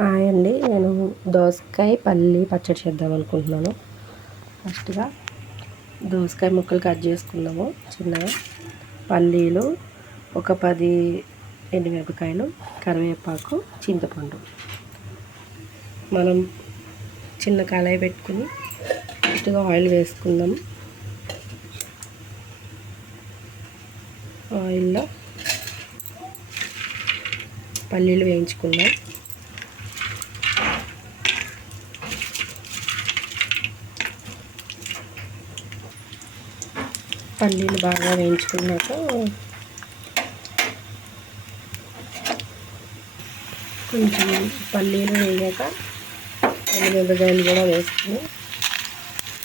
Hi అండి, నేను దోసకాయ పల్లి పచ్చడి చేద్దాం అనుకుంటున్నాను. ఫస్ట్గా దోసకాయ ముక్కలు కట్ చేసుకుందాము చిన్నగా. పల్లీలు ఒక 10 ఎండుమిరపకాయలు, కరివేపాకు, చింతపండు. మనం చిన్న కళాయి పెట్టుకుని ఫస్ట్గా ఆయిల్ వేసుకుందాం. ఆయిల్లో పల్లీలు వేయించుకుందాం. పల్లీలు బాగా వేయించుకున్నాక కొంచెం పల్లీలు వేయాక ఎండుమిరపకాయలు కూడా వేసుకుని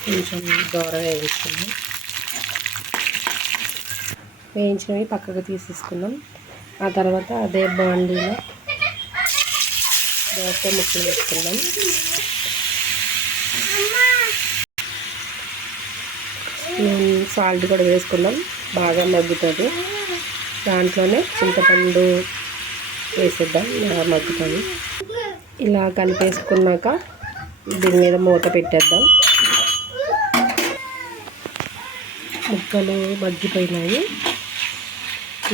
కొంచెం దూరం వేయించుకున్నాం. వేయించినవి పక్కకు తీసేసుకున్నాం. ఆ తర్వాత అదే బాండీలో దోసకాయ ముక్కలు వేసుకున్నాం. సాల్ట్ కూడా వేసుకున్నాం. బాగా మగ్గుతుంది. దాంట్లోనే చింతపండు వేసేద్దాం, మగ్గుతుంది. ఇలా కలిపేసుకున్నాక దీని మీద మూత పెట్టేద్దాం. ముక్కలు మగ్గిపోయినాయి.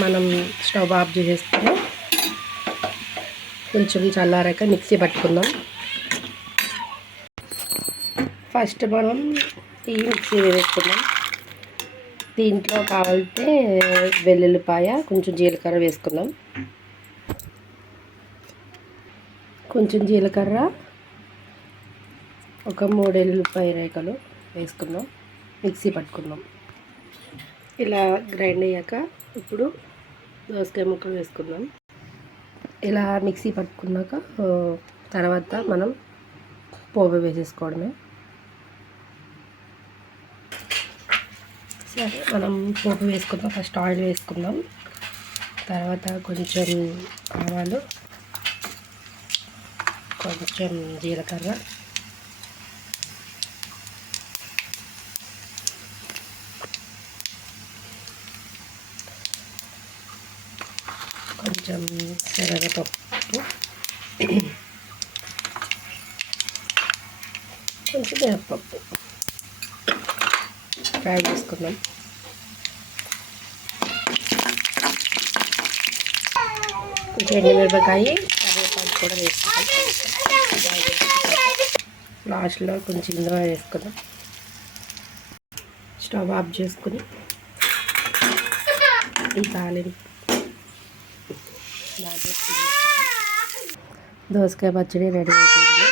మనం స్టవ్ ఆఫ్ చేసేసుకుని కొంచెం చల్లారాక మిక్సీ పట్టుకుందాం. ఫస్ట్ మనం ఈ మిక్సీ వేసుకుందాం. దీంట్లో కావాలంటే వెల్లుల్లిపాయ, కొంచెం జీలకర్ర వేసుకుందాం. కొంచెం జీలకర్ర, ఒక 3 ఎల్లుల్లిపాయ రేఖలు వేసుకుందాం. మిక్సీ పట్టుకుందాం. ఇలా గ్రైండ్ అయ్యాక ఇప్పుడు దోసకాయ ముక్కలు వేసుకుందాం. ఇలా మిక్సీ పట్టుకున్నాక తర్వాత మనం పోపు వేసేసుకోవడమే. సరే, మనం పోపు వేసుకుందాం. ఫస్ట్ ఆయిల్ వేసుకుందాం. తర్వాత కొంచెం ఆవాలు, కొంచెం జీలకర్ర, కొంచెం శనగపప్పు, కొంచెం మినప్పప్పు ఫ్రై చేసుకుందాం. కొంచెం ఎండుమిరపకాయ, కరివేపాకు కూడా వేసుకుందాం. లాస్ట్లో కొంచెం ఇందులో వేసుకుందాం. స్టవ్ ఆఫ్ చేసుకుని ఈ తాలింపు దోసకాయ పచ్చడి రెడీ అయిపోయింది.